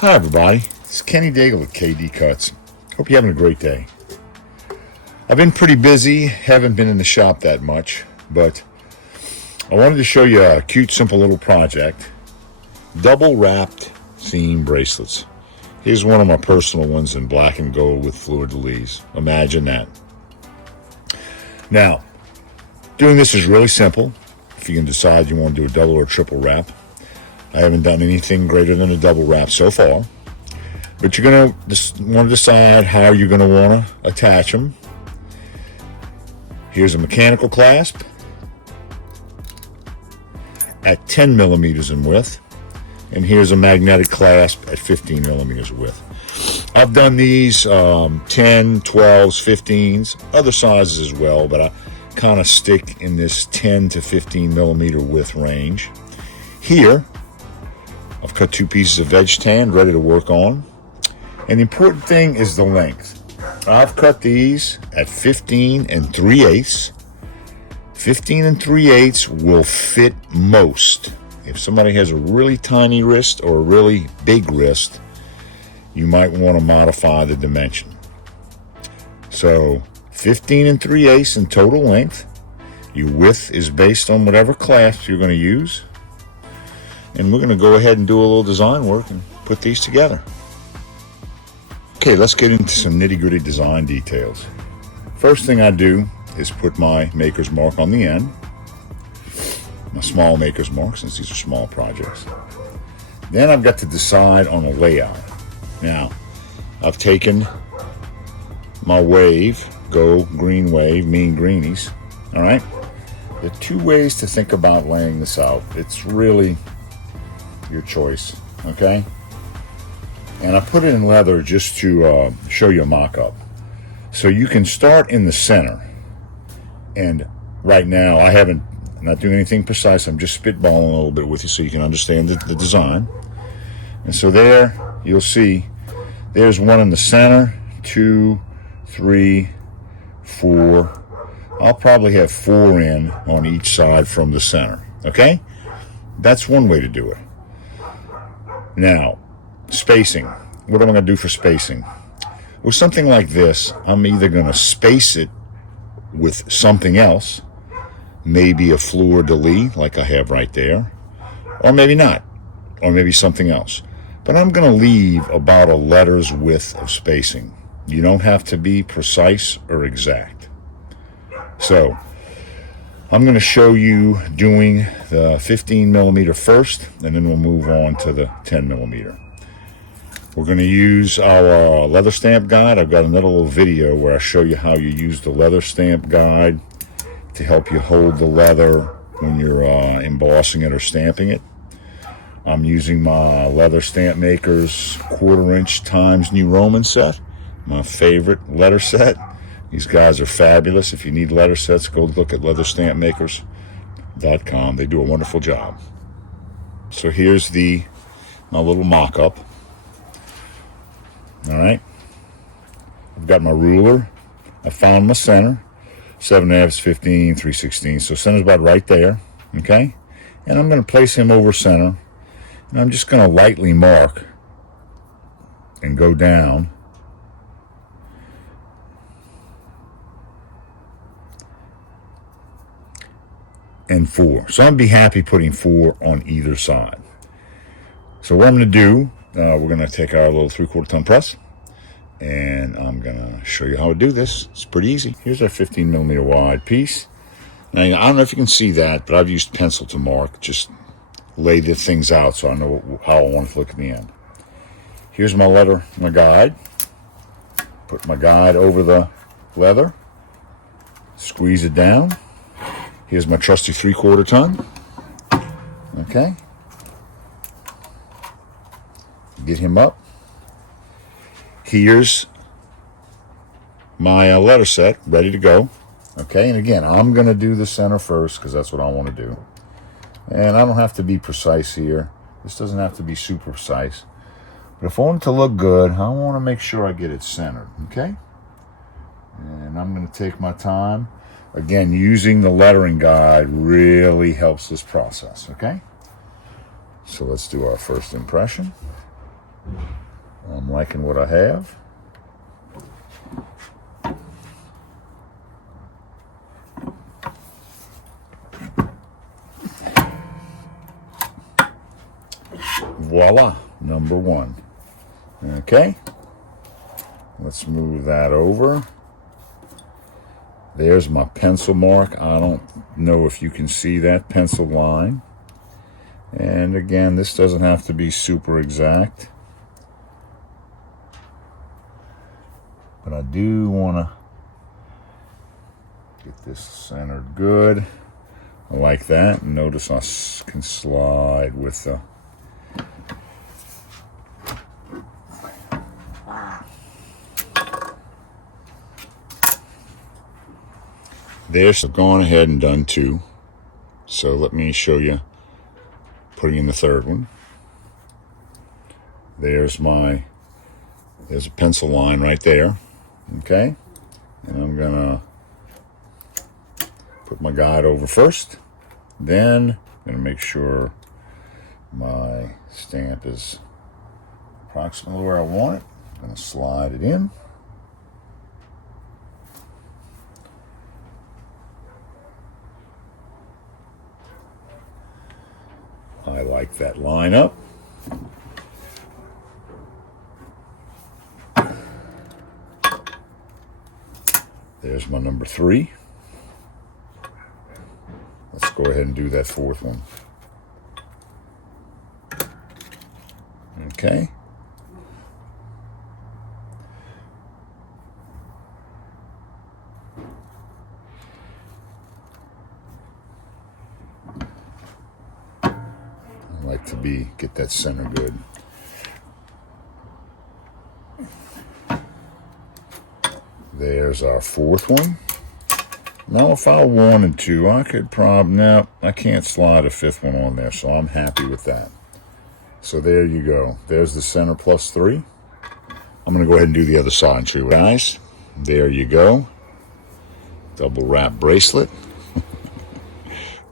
Hi everybody, it's Kenny Daigle at KD Cuts. Hope you're having a great day. I've been pretty busy, haven't been in the shop that much, but I wanted to show you a cute, simple little project. Double wrapped seam bracelets. Here's one of my personal ones in black and gold with fleur-de-lis. Imagine that. Now, doing this is really simple. If you can decide you want to do a double or triple wrap. I haven't done anything greater than a double wrap so far. But you're going to want to decide how you're going to want to attach them. Here's a mechanical clasp at 10 millimeters in width. And here's a magnetic clasp at 15 millimeters width. I've done these 10, 12s, 15s, other sizes as well, but I kind of stick in this 10 to 15 millimeter width range. Here, I've cut 2 pieces of veg tan ready to work on. And the important thing is the length. I've cut these at 15 3/8. 15 3/8 will fit most. If somebody has a really tiny wrist or a really big wrist, you might want to modify the dimension. So 15 3/8 in total length. Your width is based on whatever clasp you're going to use. And we're going to go ahead and do a little design work and put these together. Okay, let's get into some nitty-gritty design details. First thing I do is put my maker's mark on the end. My small maker's mark, since these are small projects. Then I've got to decide on a layout. Now, I've taken my wave, go green wave, mean greenies. All right? There are 2 ways to think about laying this out. It's really your choice, okay? And I put it in leather just to show you a mock-up. So you can start in the center. And right now, I'm not doing anything precise. I'm just spitballing a little bit with you so you can understand the design. And so there, you'll see, there's one in the center, 2, 3, 4. I'll probably have 4 in on each side from the center, okay? That's one way to do it. Now, spacing. What am I going to do for spacing? With something like this, I'm either going to space it with something else, maybe a fleur-de-lis like I have right there, or maybe not, or maybe something else. But I'm going to leave about a letter's width of spacing. You don't have to be precise or exact. So, I'm going to show you doing the 15 millimeter first, and then we'll move on to the 10 millimeter. We're going to use our leather stamp guide. I've got another little video where I show you how you use the leather stamp guide to help you hold the leather when you're embossing it or stamping it. I'm using my Leather Stamp Makers 1/4 inch times New Roman set, my favorite letter set. These guys are fabulous. If you need letter sets, go look at leatherstampmakers.com. They do a wonderful job. So here's my little mock-up. All right. I've got my ruler. I found my center. 7/2, 15, 3/16. So center's about right there. Okay. And I'm going to place him over center. And I'm just going to lightly mark and go down. And 4. So I'm going to be happy putting 4 on either side. So what I'm going to do, we're going to take our little 3/4 ton press, and I'm going to show you how to do this. It's pretty easy. Here's our 15 millimeter wide piece. Now, I don't know if you can see that, but I've used pencil to mark, just lay the things out so I know how I want it to look at the end. Here's my guide. Put my guide over the leather, squeeze it down. Here's my trusty 3/4 ton. Okay. Get him up. Here's my letter set ready to go. Okay, and again, I'm going to do the center first because that's what I want to do. And I don't have to be precise here. This doesn't have to be super precise. But if I want it to look good, I want to make sure I get it centered. Okay? And I'm going to take my time. Again, using the lettering guide really helps this process, okay? So let's do our first impression. I'm liking what I have. Voila, number one. Okay, let's move that over. There's my pencil mark. I don't know if you can see that pencil line. And again, this doesn't have to be super exact, but I do want to get this centered good. I like that. Notice I can slide with the there's gone ahead and done two. So let me show you putting in the third one. There's a pencil line right there. Okay, and I'm gonna put my guide over first. Then I'm gonna make sure my stamp is approximately where I want it. I'm gonna slide it in. I like that line up. There's my number 3. Let's go ahead and do that fourth one. Okay. I like to get that center good. There's our fourth one. Now, if I wanted to, I could probably, no, I can't slide a fifth one on there, so I'm happy with that. So there you go. There's the center plus 3. I'm going to go ahead and do the other side too, guys. There you go. Double wrap bracelet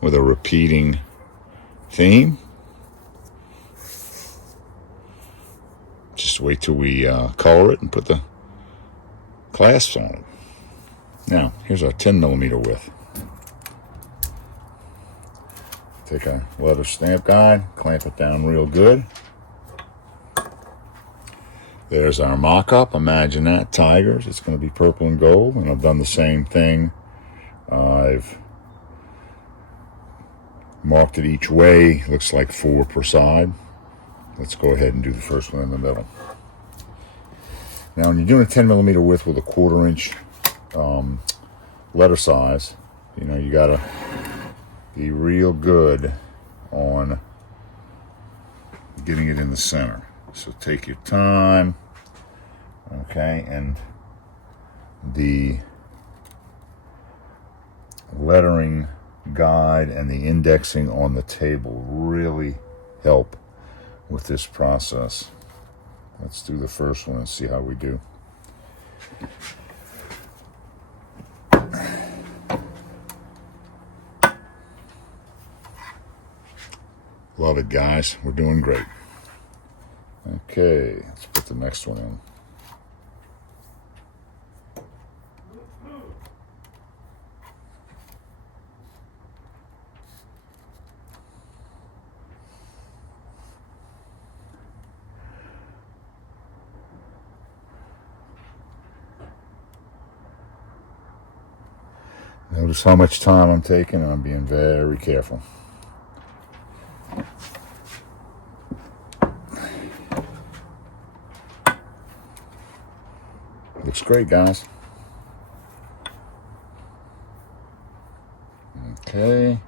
with a repeating theme. Just wait till we color it and put the clasps on it. Now, here's our 10mm width. Take a leather stamp guide, clamp it down real good. There's our mock-up. Imagine that, tigers. It's going to be purple and gold, and I've done the same thing. I've marked it each way. Looks like 4 per side. Let's go ahead and do the first one in the middle. Now, when you're doing a 10mm width with a 1/4 inch letter size, you gotta be real good on getting it in the center. So take your time, okay? And the lettering guide and the indexing on the table really help with this process. Let's do the first one and see how we do. Love it, guys. We're doing great. Okay, let's put the next one in. Notice how much time I'm taking, and I'm being very careful. Looks great, guys. Okay.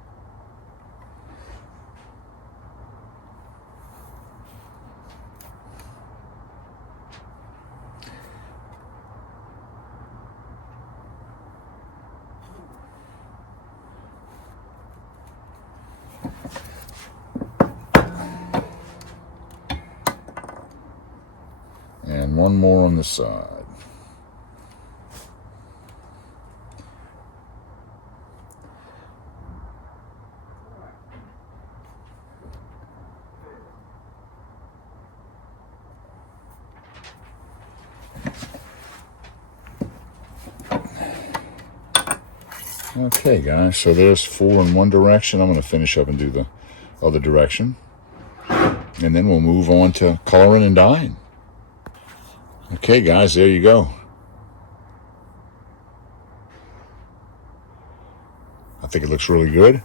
And one more on the side. Okay, guys, so there's 4 in one direction. I'm going to finish up and do the other direction. And then we'll move on to coloring and dyeing. Okay, guys, there you go. I think it looks really good.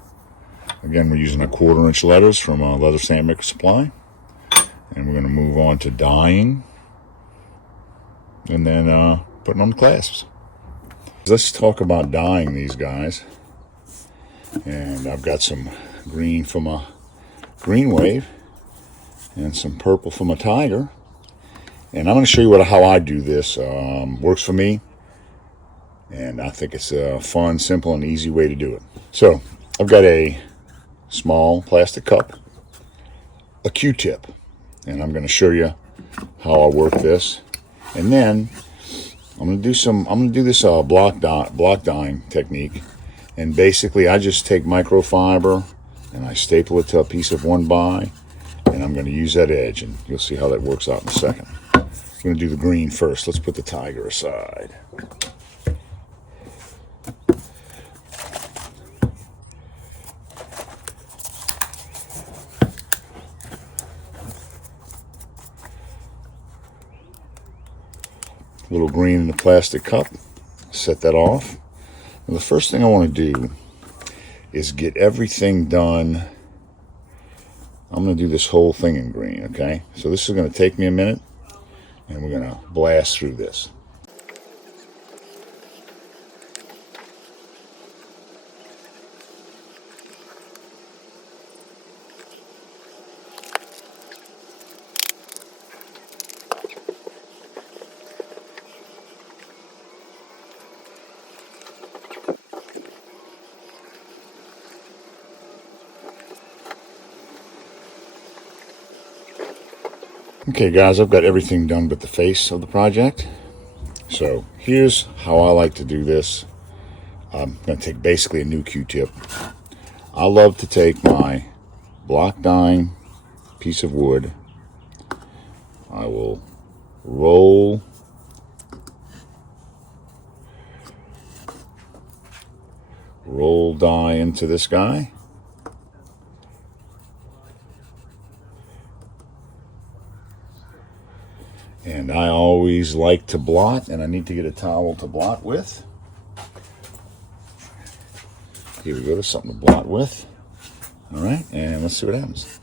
Again, we're using a 1/4-inch letters from Leather Stamp Maker Supply. And we're going to move on to dyeing. And then putting on the clasps. Let's talk about dyeing these guys. And I've got some green from a green wave and some purple from a tiger. And I'm going to show you how I do this. Works for me. And I think it's a fun, simple, and easy way to do it. So I've got a small plastic cup, a Q-tip, and I'm going to show you how I work this. And then I'm going to do this block dyeing technique. And basically, I just take microfiber and I staple it to a piece of 1x, and I'm going to use that edge, and you'll see how that works out in a second. I'm going to do the green first. Let's put the tiger aside. Little green in the plastic cup. Set that off. And the first thing I want to do is get everything done. I'm going to do this whole thing in green, okay? So this is going to take me a minute, and we're going to blast through this. Okay, guys, I've got everything done but the face of the project. So here's how I like to do this. I'm going to take basically a new Q-tip. I love to take my block dyeing piece of wood. I will roll dye into this guy. And I always like to blot, and I need to get a towel to blot with. Here we go, to something to blot with. All right, and let's see what happens.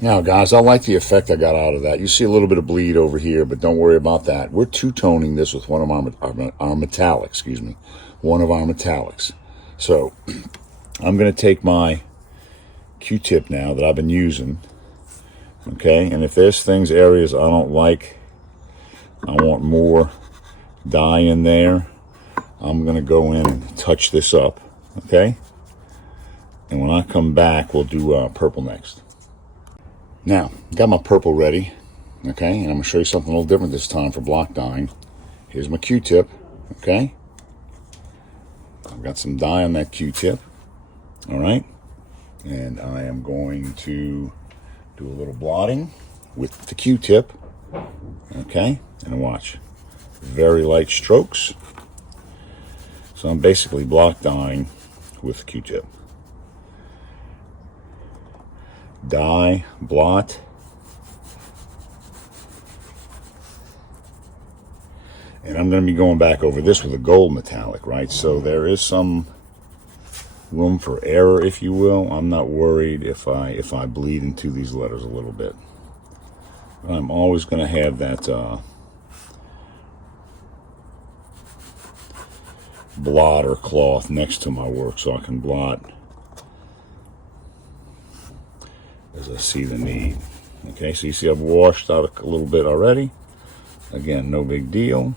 Now, guys, I like the effect I got out of that. You see a little bit of bleed over here, but don't worry about that. We're two-toning this with one of our metallics, one of our metallics. So I'm going to take my Q-tip now that I've been using, okay? And if there's areas I don't like, I want more dye in there, I'm going to go in and touch this up, okay? And when I come back, we'll do purple next. Now, got my purple ready, okay, and I'm going to show you something a little different this time for block dyeing. Here's my Q-tip, okay. I've got some dye on that Q-tip, all right, and I am going to do a little blotting with the Q-tip, okay, and watch. Very light strokes. So I'm basically block dyeing with Q-tip. Dye, blot, and I'm going to be going back over this with a gold metallic, right? So there is some room for error, if you will. I'm not worried if I bleed into these letters a little bit. I'm always going to have that blotter cloth next to my work so I can blot as I see the need. Okay, so you see I've washed out a little bit already. Again, no big deal.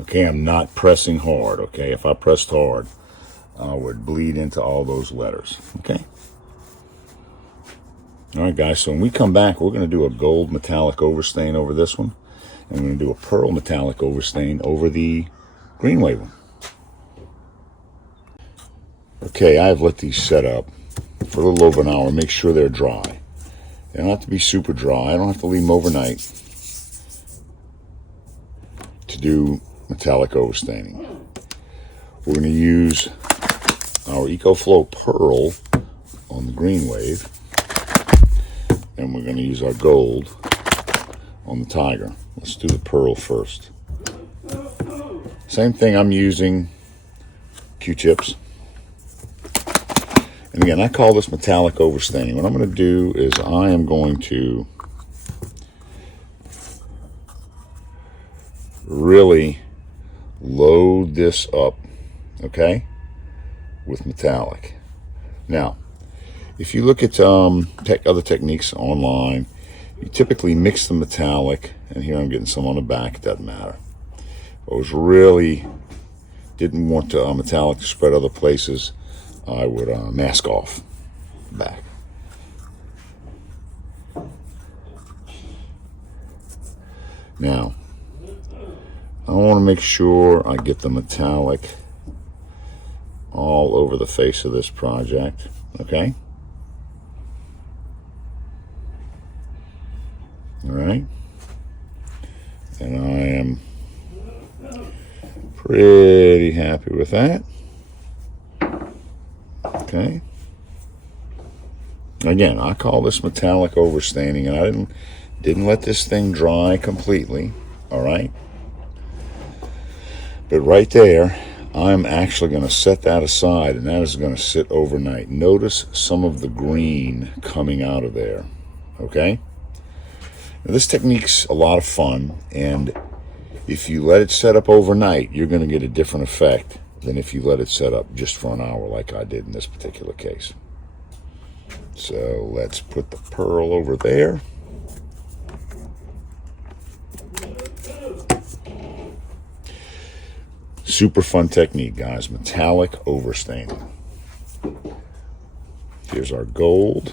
Okay, I'm not pressing hard, okay? If I pressed hard, I would bleed into all those letters, okay? All right, guys, so when we come back, we're going to do a gold metallic overstain over this one, and we're going to do a pearl metallic overstain over the green wave one. Okay, I've let these set up for a little over an hour. Make sure they're dry. They don't have to be super dry. I don't have to leave them overnight to do metallic overstaining. We're going to use our EcoFlow Pearl on the green wave, and we're going to use our gold on the Tiger. Let's do the Pearl first. Same thing, I'm using Q-tips. And again, I call this metallic overstaining. What I'm going to do is I am going to really load this up, okay, with metallic. Now, if you look at other techniques online, you typically mix the metallic, and here I'm getting some on the back, it doesn't matter. I was really didn't want metallic to spread other places, I would mask off the back. Now, I want to make sure I get the metallic all over the face of this project, okay? All right. And I am pretty happy with that. Okay. Again, I call this metallic overstaining, and I didn't let this thing dry completely, all right? But right there, I'm actually going to set that aside, and that is going to sit overnight. Notice some of the green coming out of there, okay? Now, this technique's a lot of fun, and if you let it set up overnight, you're going to get a different effect than if you let it set up just for an hour like I did in this particular case. So let's put the pearl over there. Super fun technique, guys. Metallic overstaining. Here's our gold.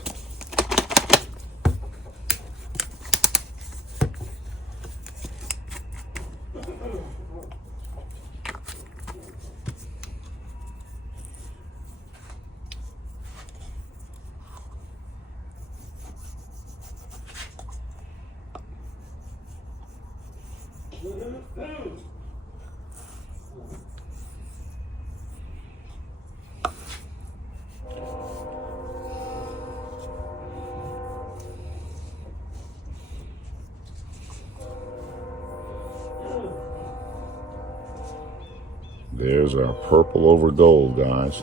There's our purple over gold, guys.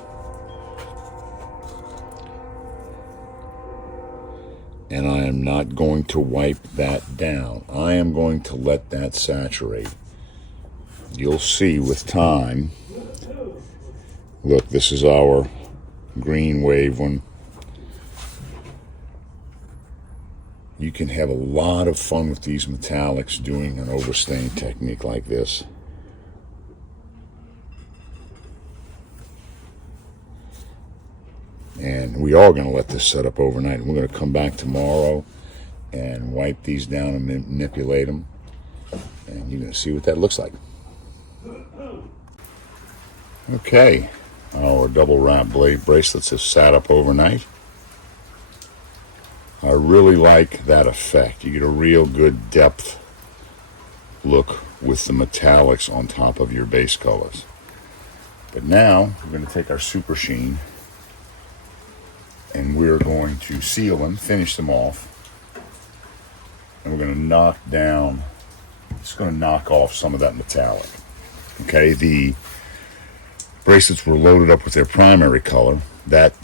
And I am not going to wipe that down. I am going to let that saturate. You'll see with time. Look, this is our green wave one. You can have a lot of fun with these metallics doing an overstain technique like this. And we are going to let this set up overnight. And we're going to come back tomorrow and wipe these down and manipulate them. And you're going to see what that looks like. Okay, our double wrap blade bracelets have sat up overnight. I really like that effect. You get a real good depth look with the metallics on top of your base colors. But now we're going to take our super sheen and we're going to seal them, finish them off, and we're going to knock down, it's going to knock off some of that metallic. Okay, the bracelets were loaded up with their primary color. That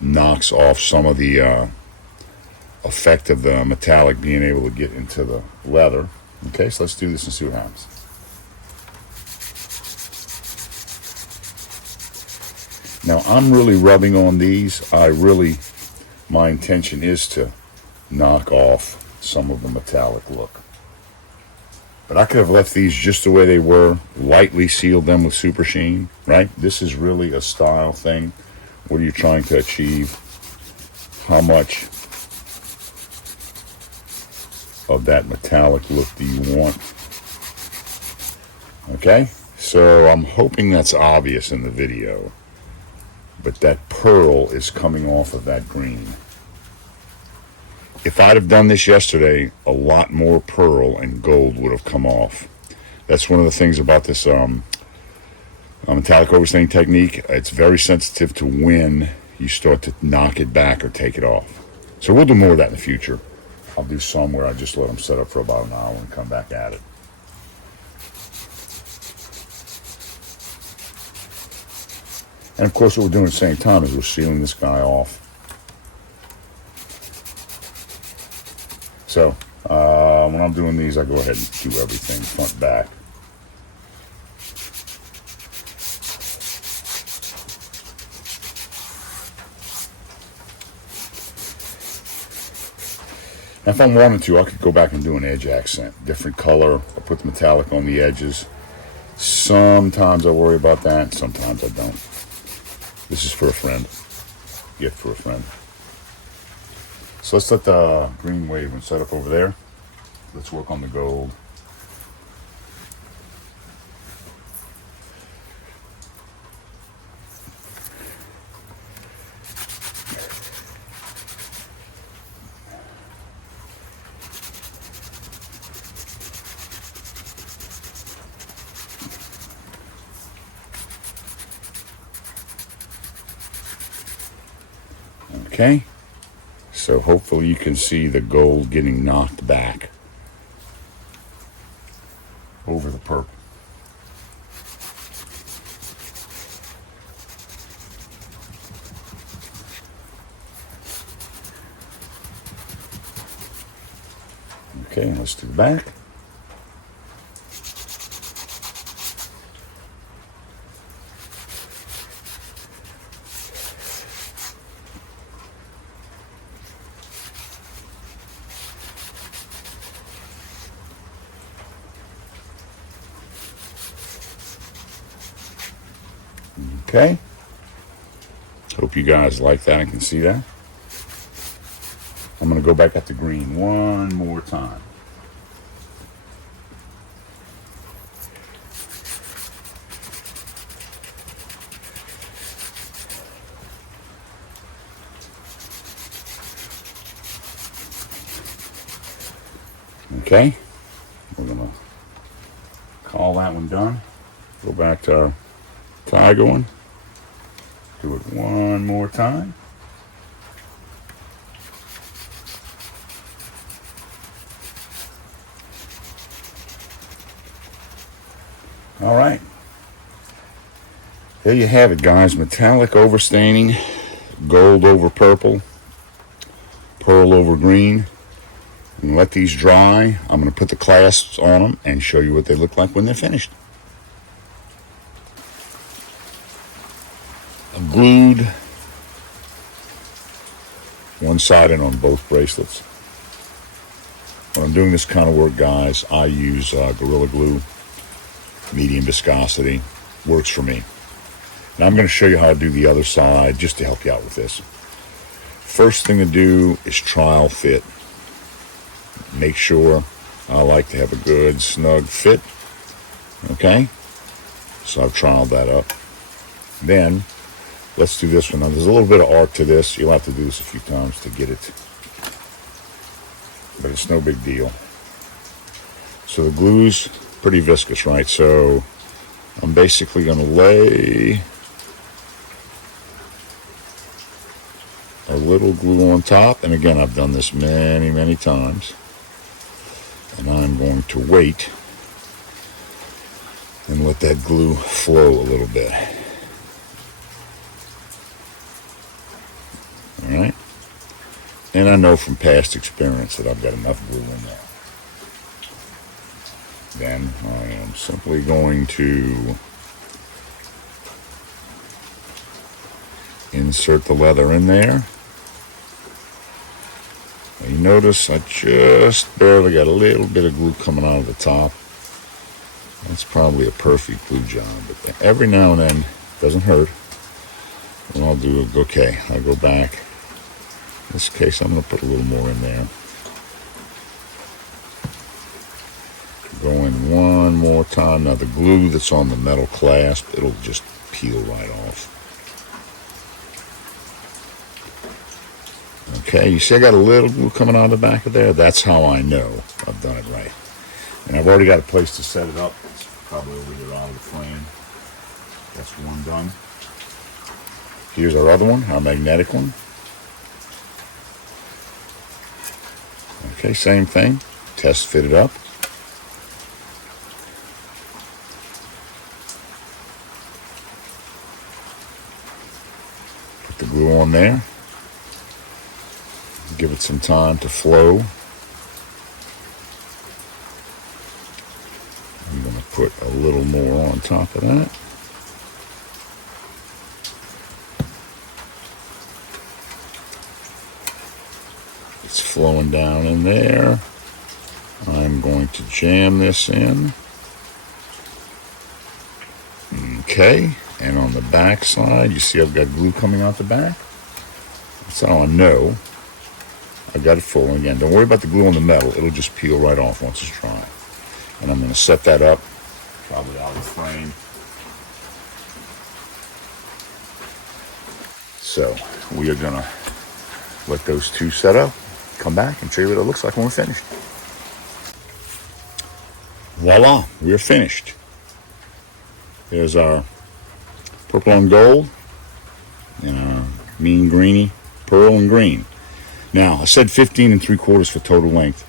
knocks off some of the effect of the metallic being able to get into the leather. Okay, so let's do this and see what happens. Now I'm really rubbing on these. My intention is to knock off some of the metallic look. But I could have left these just the way they were, lightly sealed them with super sheen, right? This is really a style thing. What are you trying to achieve? How much of that metallic look do you want? Okay, so I'm hoping that's obvious in the video, but that pearl is coming off of that green. If I'd have done this yesterday, a lot more pearl and gold would have come off. That's one of the things about this metallic overstaying technique. It's very sensitive to when you start to knock it back or take it off. So we'll do more of that in the future. I'll do some where I just let them set up for about an hour and come back at it. And of course what we're doing at the same time is we're sealing this guy off. So when I'm doing these, I go ahead and do everything front back. Now, if I wanted to, I could go back and do an edge accent, different color. I put the metallic on the edges. Sometimes I worry about that, sometimes I don't. This is for a friend, gift for a friend. So let's let the green wave and set up over there. Let's work on the gold. Okay, so hopefully you can see the gold getting knocked back over the purple. Okay, let's do the back. Okay, hope you guys like that. I can see that. I'm going to go back at the green one more time. Okay, we're going to call that one done. Go back to our tiger one. Do it one more time. All right. There you have it, guys. Metallic overstaining, gold over purple, pearl over green. And let these dry. I'm going to put the clasps on them and show you what they look like when they're finished. I'm glued one-sided on both bracelets. When I'm doing this kind of work, guys, I use Gorilla Glue, medium viscosity. Works for me. Now I'm going to show you how to do the other side just to help you out with this. First thing to do is trial fit. Make sure I like to have a good snug fit. Okay, so I've trialed that up. Then let's do this one. Now there's a little bit of art to this. You'll have to do this a few times to get it, but it's no big deal. So the glue's pretty viscous, right? So I'm basically going to lay a little glue on top. And again, I've done this many, many times. And I'm going to wait and let that glue flow a little bit. All right? And I know from past experience that I've got enough glue in there. Then I am simply going to insert the leather in there. Now you notice I just barely got a little bit of glue coming out of the top. That's probably a perfect glue job, but every now and then, doesn't hurt. And I'll do, okay, I'll go back. In this case, I'm going to put a little more in there. Go in one more time. Now the glue that's on the metal clasp, it'll just peel right off. Okay, you see I got a little glue coming out of the back of there? That's how I know I've done it right. And I've already got a place to set it up. It's probably over here out of the frame. That's one done. Here's our other one, our magnetic one. Okay, same thing. Test fit it up. Put the glue on there. Give it some time to flow. I'm going to put a little more on top of that. It's flowing down in there. I'm going to jam this in. Okay, and on the back side, you see I've got glue coming out the back. That's how I know I got it full. And again, don't worry about the glue on the metal. It'll just peel right off once it's dry. And I'm going to set that up, probably out of the frame. So we are going to let those two set up, come back and show you what it looks like when we're finished. Voila, we're finished. There's our purple and gold and our mean greeny pearl and green. Now, I said 15 3/4 for total length.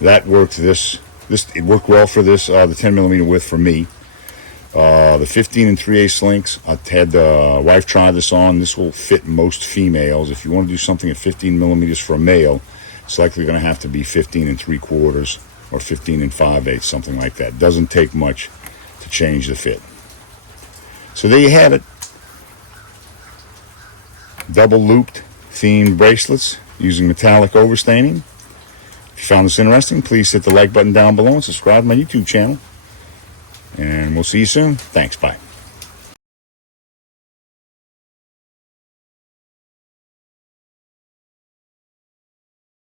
That worked it worked well for this, the 10 millimeter width for me. The 15 3/8 links, I had the wife try this on. This will fit most females. If you want to do something at 15 millimeters for a male, it's likely going to have to be 15 3/4 or 15 5/8, something like that. Doesn't take much to change the fit. So there you have it. Double looped themed bracelets using metallic overstaining. If you found this interesting, please hit the like button down below and subscribe to my YouTube channel. And we'll see you soon. Thanks. Bye.